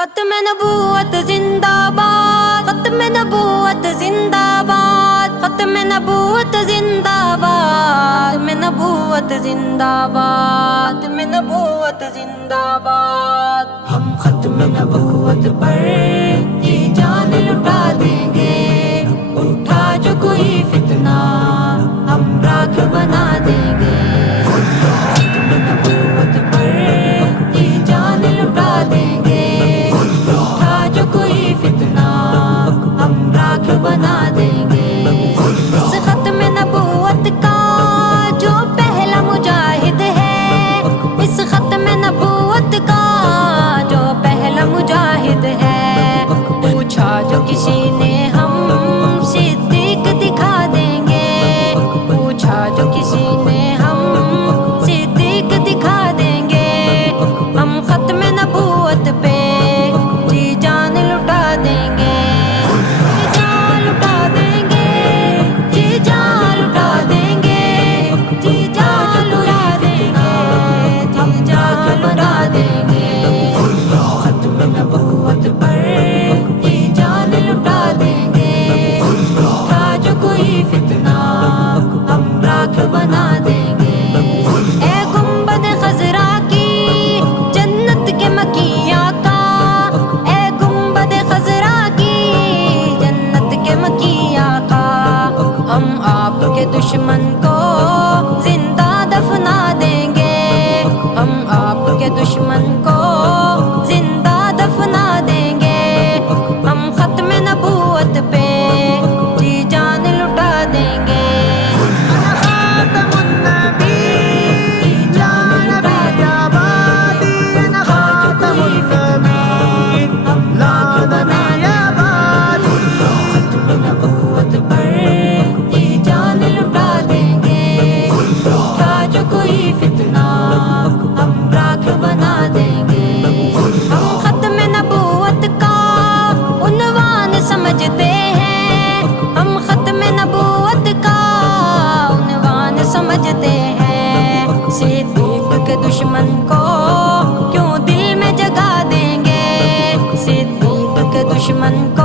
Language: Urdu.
ختم نبوت زندہ باد، ختم نبوت زندہ باد، ختم نبوت زندہ باد، ختم نبوت زندہ باد، ختم نبوت زندہ باد۔ ہم ختم نبوت پر کی جان لٹا دیں گے، اٹھا جو کوئی فتنہ ہم راکھ بنا دیں گے۔ ختم نبوت پر کی جان لٹا دیں گے، اٹھا جو کوئی فتنہ ہم راکھ بنا دیں گے۔ اس ختم نبوت کا جو پہلا مجاہد ہے، اس ختم نبوت کا جو پہلا مجاہد ہے، پوچھا جو کسی نے ہم صدیق دکھا دیں گے، پوچھا جو کسی نے ہم صدیق دکھا دیں گے۔ ہم ختم نبوت پہ جی جان لٹا دیں گے، جی جان لٹا دیں گے، جی جان لٹا دیں گے، جی جان لٹا دیں گے، جی جان لٹا دیں گے۔ ختم نبوت پر جی جان لٹا دیں گے، اٹھا جو کوئی فتنہ ہم راکھ بنا دیں گے۔ اے گنبد خضرا کی جنت کے مکی آقا، اے گنبد خضرا کی جنت کے مکی آقا، ہم آپ کے دشمن کو زندہ دفنا دیں گے، ہم آپ کے دشمن کو زندہ دفنا دیں گے۔ ہم ختم نبوت پہ جی جان لٹا دیں گے۔ سمجھتے ہیں ہم ختم نبوت کا عنوان سمجھتے ہیں، صدیق کے دشمن کو کیوں دل میں جگا دیں گے، صدیق کے دشمن کو